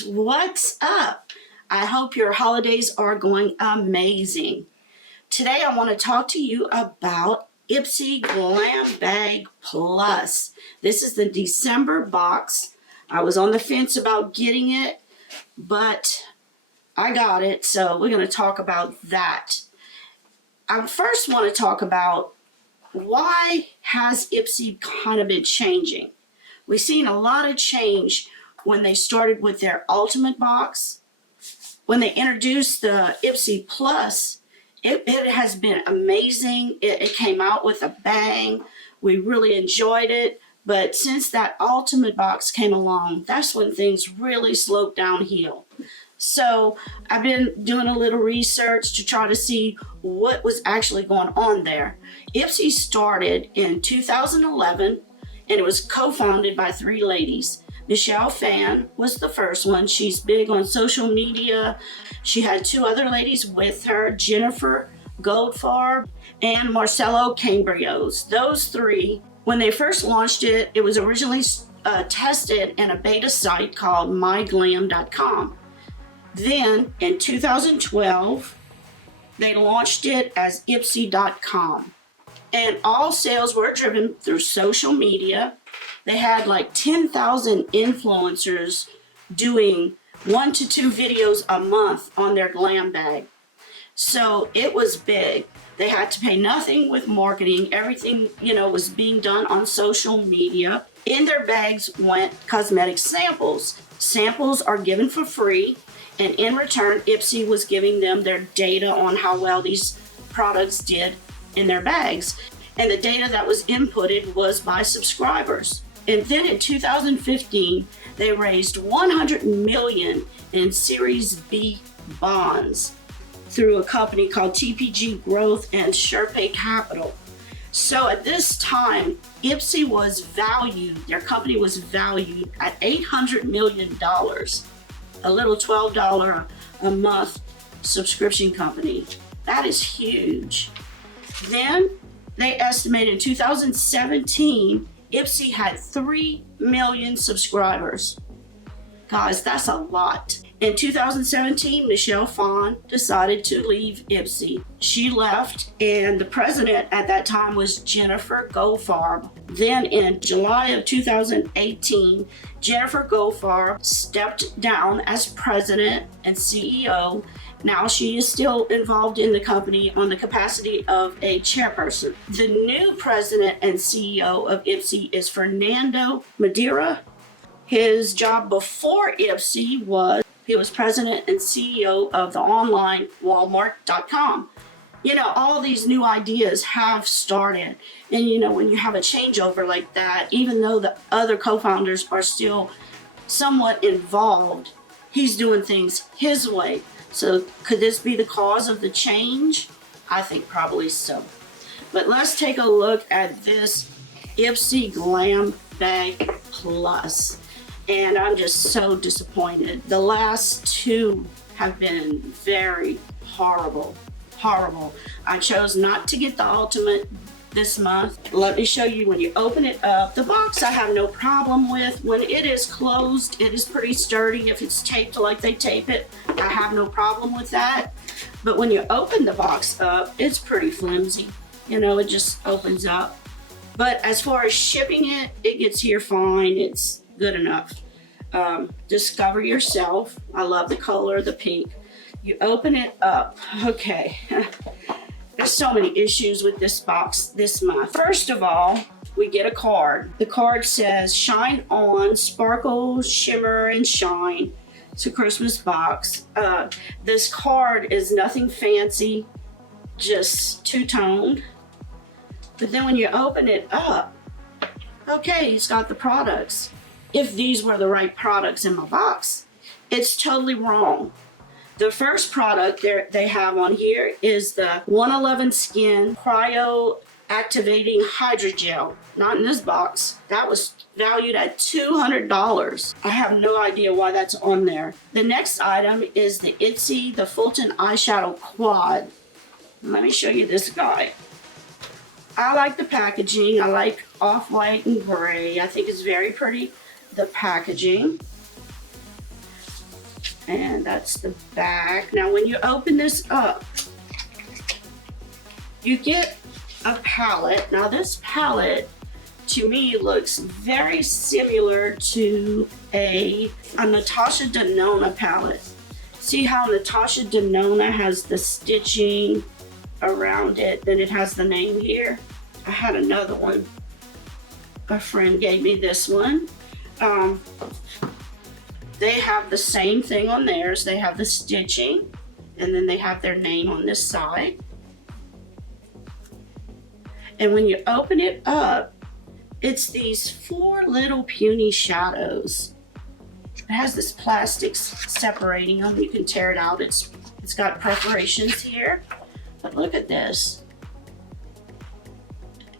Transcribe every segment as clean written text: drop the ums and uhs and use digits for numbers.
ladies, what's up? I hope your holidays are going amazing. Today I want to talk to you about IPSY GLAM Bag Plus. This is the December box. I was on the fence about getting it, but I got it, so we're going to talk about that. I first want to talk about why has IPSY kind of been changing. We've seen a lot of change when they started with their Ultimate box. When they introduced the IPSY Plus, it has been amazing. It came out with a bang. We really enjoyed it. But since that Ultimate box came along, that's when things really sloped downhill. So I've been doing a little research to try to see what was actually going on there. IPSY started in 2011, and it was co-founded by three ladies. Michelle Phan was the first one. She's big on social media. She had two other ladies with her, Jennifer Goldfarb and Marcelo Cambrios. Those three, when they first launched it, it was originally tested in a beta site called myglam.com. Then in 2012, they launched it as IPSY.com. And all sales were driven through social media. They had like 10,000 influencers doing 1 to 2 videos a month on their glam bag. So it was big. They had to pay nothing with marketing. Everything, was being done on social media. In their bags went cosmetic samples. Samples are given for free, and in return, IPSY was giving them their data on how well these products did in their bags. And the data that was inputted was by subscribers. And then in 2015, they raised $100 million in Series B bonds through a company called TPG Growth and Sherpay Capital. So at this time, IPSY was valued, their company was valued at $800 million, a little $12 a month subscription company. That is huge. Then they estimated in 2017, IPSY had 3 million subscribers. Guys, that's a lot. In 2017, Michelle Phan decided to leave IPSY. She left, and the president at that time was Jennifer Goldfarb. Then in July of 2018, Jennifer Goldfarb stepped down as president and CEO. Now she is still involved in the company on the capacity of a chairperson. The new president and CEO of IPSY is Fernando Madeira. His job before IPSY was he was president and CEO of the online Walmart.com. All these new ideas have started. And when you have a changeover like that, even though the other co-founders are still somewhat involved, he's doing things his way. So could this be the cause of the change? I think probably so. But let's take a look at this IPSY Glam Bag Plus. And I'm just so disappointed. The last two have been very horrible. I chose not to get the Ultimate this month. Let me show you when you open it up. The box I have no problem with. When it is closed, it is pretty sturdy. If it's taped like they tape it, I have no problem with that. But when you open the box up, it's pretty flimsy. It just opens up. But as far as shipping it, it gets here fine. It's good enough. Discover yourself. I love the color, the pink. You open it up. Okay. There's so many issues with this box this month. First of all, we get a card. The card says, shine on, sparkle, shimmer, and shine. It's a Christmas box. This card is nothing fancy, just two-toned. But then when you open it up, okay, it's got the products. If these were the right products in my box, it's totally wrong. The first product they have on here is the 111 Skin Cryo Activating Hydrogel. Not in this box. That was valued at $200. I have no idea why that's on there. The next item is the IPSY the Fulton Eyeshadow Quad. Let me show you this guy. I like the packaging. I like off-white and gray. I think it's very pretty. The packaging. And that's the back. Now when you open this up, you get a palette. Now this palette to me looks very similar to a Natasha Denona palette. See how Natasha Denona has the stitching around it, then it has the name here. I had another one. A friend gave me this one. They have the same thing on theirs. They have the stitching, and then they have their name on this side. And when you open it up, it's these 4 little puny shadows. It has this plastic separating them. You can tear it out. It's got perforations here. But look at this.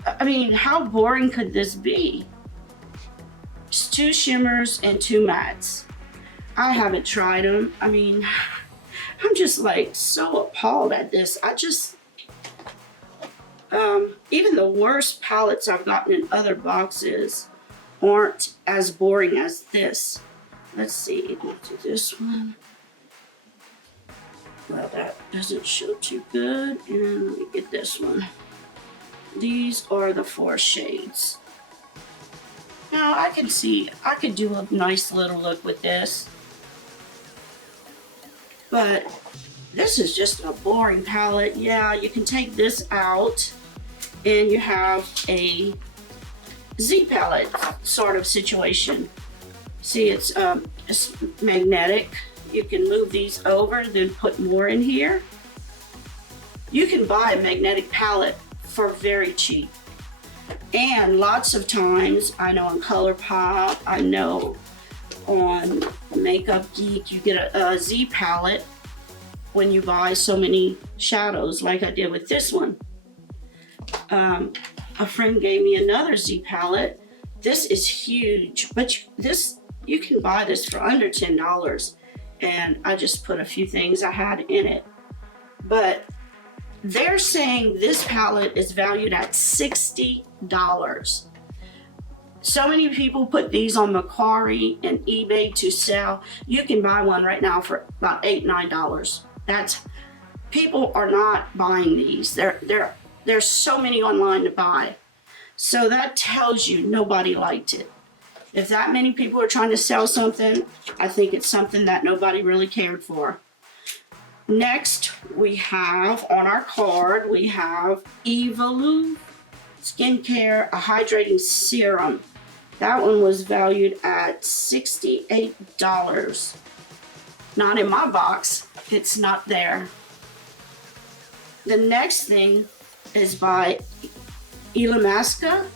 I mean, how boring could this be? Just 2 shimmers and 2 mattes. I haven't tried them. I mean, I'm just like so appalled at this. Even the worst palettes I've gotten in other boxes aren't as boring as this. Let's see, let's do this one. Well, that doesn't show too good. And let me get this one. These are the 4 shades. Now I can see, I could do a nice little look with this. But this is just a boring palette. Yeah, you can take this out and you have a Z palette sort of situation. See, it's magnetic. You can move these over, then put more in here. You can buy a magnetic palette for very cheap. And lots of times, I know on ColourPop, I know on Makeup Geek, you get a Z palette when you buy so many shadows, like I did with this one. A friend gave me another Z palette. This is huge, but you can buy this for under $10. And I just put a few things I had in it. But they're saying this palette is valued at $60. So many people put these on Macquarie and eBay to sell. You can buy one right now for about $8, $9. People are not buying these. There's so many online to buy. So that tells you nobody liked it. If that many people are trying to sell something, I think it's something that nobody really cared for. Next, we have on our card, we have Evolve Skincare, a hydrating serum. That one was valued at $68. Not in my box, it's not there. The next thing is by Illamasqua,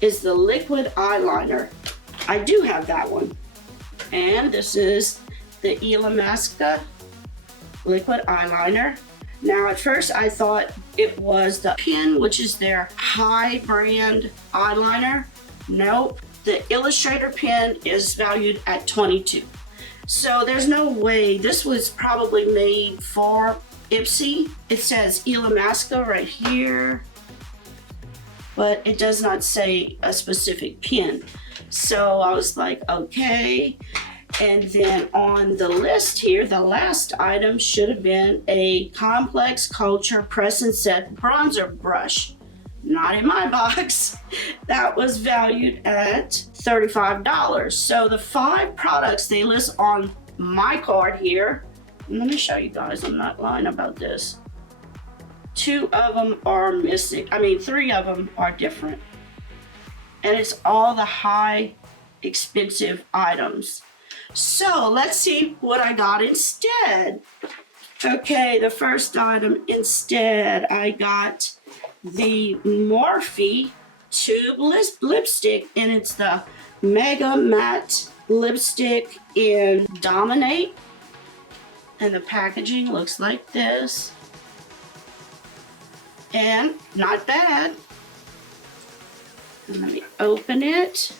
is the liquid eyeliner. I do have that one. And this is the Illamasqua liquid eyeliner. Now at first I thought it was the pen, which is their high brand eyeliner. Nope, the Illustrator pen is valued at $22. So there's no way, this was probably made for IPSY. It says Illamasqua right here, but it does not say a specific pen. So I was like, okay. And then on the list here, the last item should have been a Complex Culture Press and Set bronzer brush. Not in my box. That was valued at $35. So the 5 products they list on my card here, let me show you guys, I'm not lying about this. 2 of them are missing. I mean, 3 of them are different. And it's all the high expensive ipsy. So let's see what I got instead. Okay, the first item instead, I got the Morphe tube lipstick, and it's the Mega Matte Lipstick in Dominate. And the packaging looks like this. And not bad. Let me open it.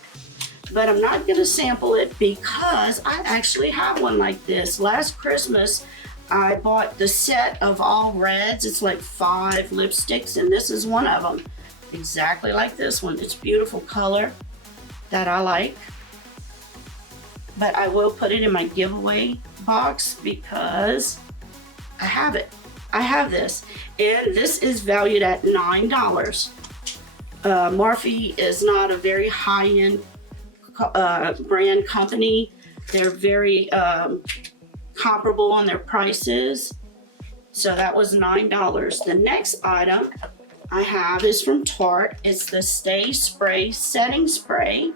But I'm not going to sample it because I actually have one like this. Last Christmas, I bought the set of all reds. It's like 5 lipsticks, and this is one of them. Exactly like this one. It's beautiful color that I like. But I will put it in my giveaway box because I have it. I have this, and this is valued at $9. Morphe is not a very high-end brand company. They're very comparable on their prices. So that was $9. The next item I have is from Tarte. It's the Stay Spray Setting Spray.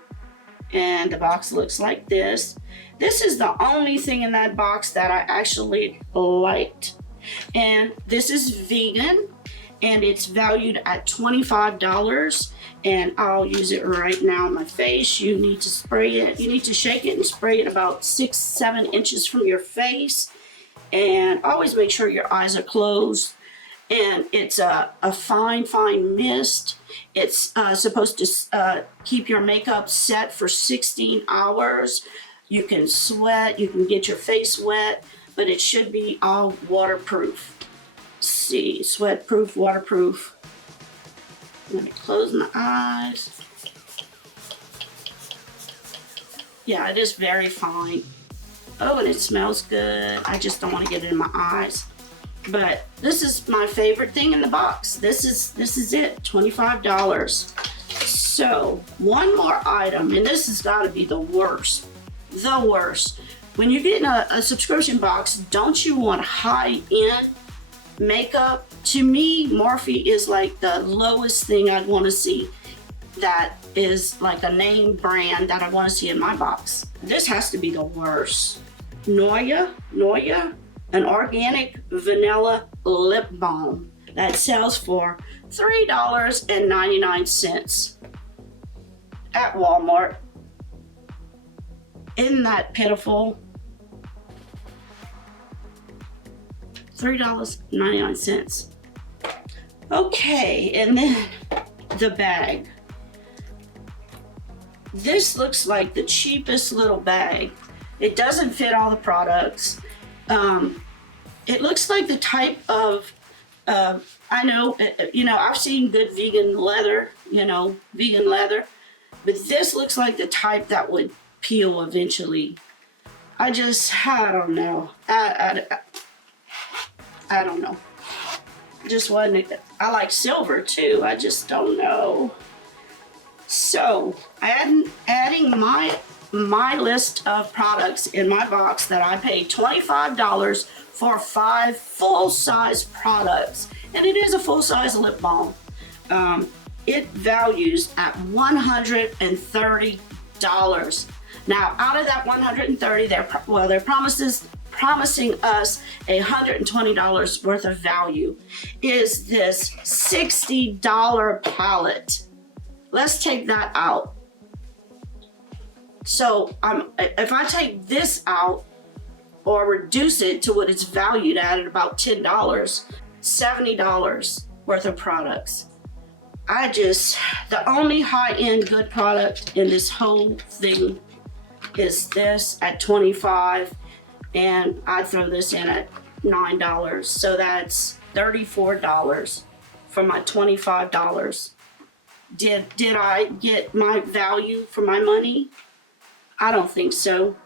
And the box looks like this. This is the only thing in that box that I actually liked. And this is vegan, and it's valued at $25. And I'll use it right now on my face. You need to spray it. You need to shake it and spray it about 6-7 inches from your face. And always make sure your eyes are closed. And it's a fine mist. It's supposed to keep your makeup set for 16 hours. You can sweat, you can get your face wet, but it should be all waterproof. Let's see, sweat proof, waterproof. Let me close my eyes. Yeah, it is very fine. Oh, and it smells good. I just don't want to get it in my eyes. But this is my favorite thing in the box. This is it, $25. So one more item, and this has got to be the worst. The worst. When you're getting a subscription box, don't you want high-end makeup? To me, Morphe is like the lowest thing I'd want to see. That is like a name brand that I want to see in my box. This has to be the worst. Noya, an organic vanilla lip balm that sells for $3.99 at Walmart. Isn't that pitiful? $3.99. Okay, and then the bag. This looks like the cheapest little bag. It doesn't fit all the products. It looks like the type of, I know, I've seen good vegan leather, but this looks like the type that would peel eventually. I don't know. I don't know. Just wasn't it. I like silver too. I just don't know. So I'm adding my list of products in my box that I paid $25 for 5 full-size products, and it is a full-size lip balm. It values at $130. Now, out of that $130, they're promising us $120 worth of value. Is this $60 palette? Let's take that out. So if I take this out or reduce it to what it's valued at about $10, $70 worth of products. The only high-end good product in this whole thing is this at $25, and I throw this in at $9. So that's $34 for my $25. Did I get my value for my money? I don't think so.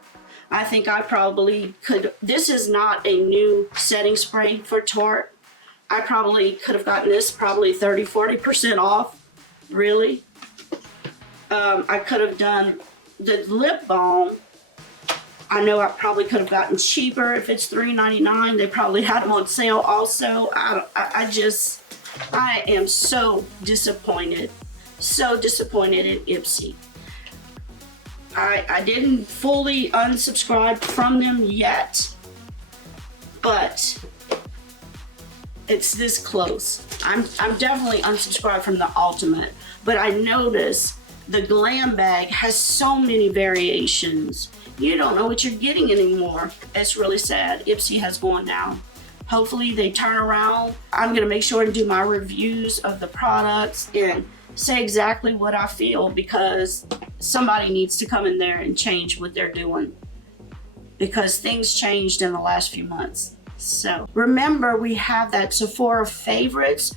I think I probably could. This is not a new setting spray for Tarte. I probably could have gotten this probably 30-40% off, really. I could have done the lip balm. I know I probably could have gotten cheaper if it's $3.99. They probably had them on sale also. I am so disappointed. So disappointed in IPSY. I didn't fully unsubscribe from them yet, but it's this close. I'm definitely unsubscribed from the Ultimate, but I noticed the Glam bag has so many variations. You don't know what you're getting anymore. It's really sad. IPSY has gone down. Hopefully they turn around. I'm gonna make sure to do my reviews of the products and say exactly what I feel, because somebody needs to come in there and change what they're doing, because things changed in the last few months. So remember, we have that Sephora favorites,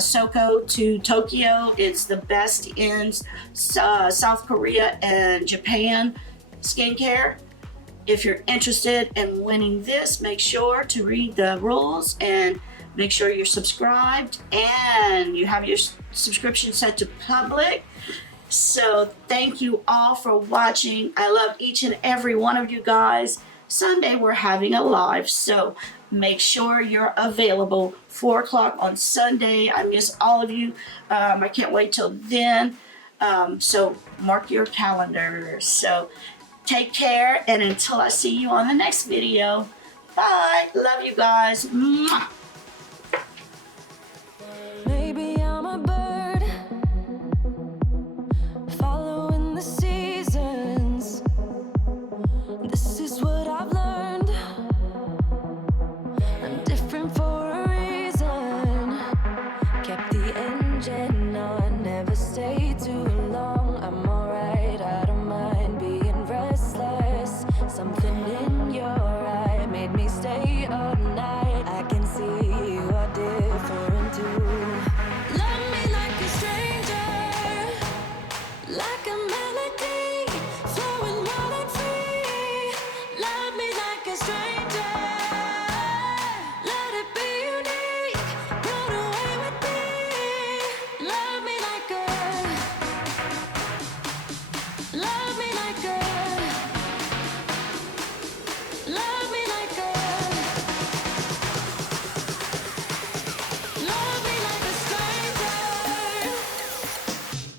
Soko to Tokyo. It's the best in South Korea and Japan skincare. If you're interested in winning this, make sure to read the rules and make sure you're subscribed and you have your subscription set to public. So thank you all for watching. I love each and every one of you guys. Sunday we're having a live, so make sure you're available 4 o'clock on Sunday. I miss all of you. I can't wait till then. So mark your calendar. So take care, and until I see you on the next video, bye. Love you guys. Mwah.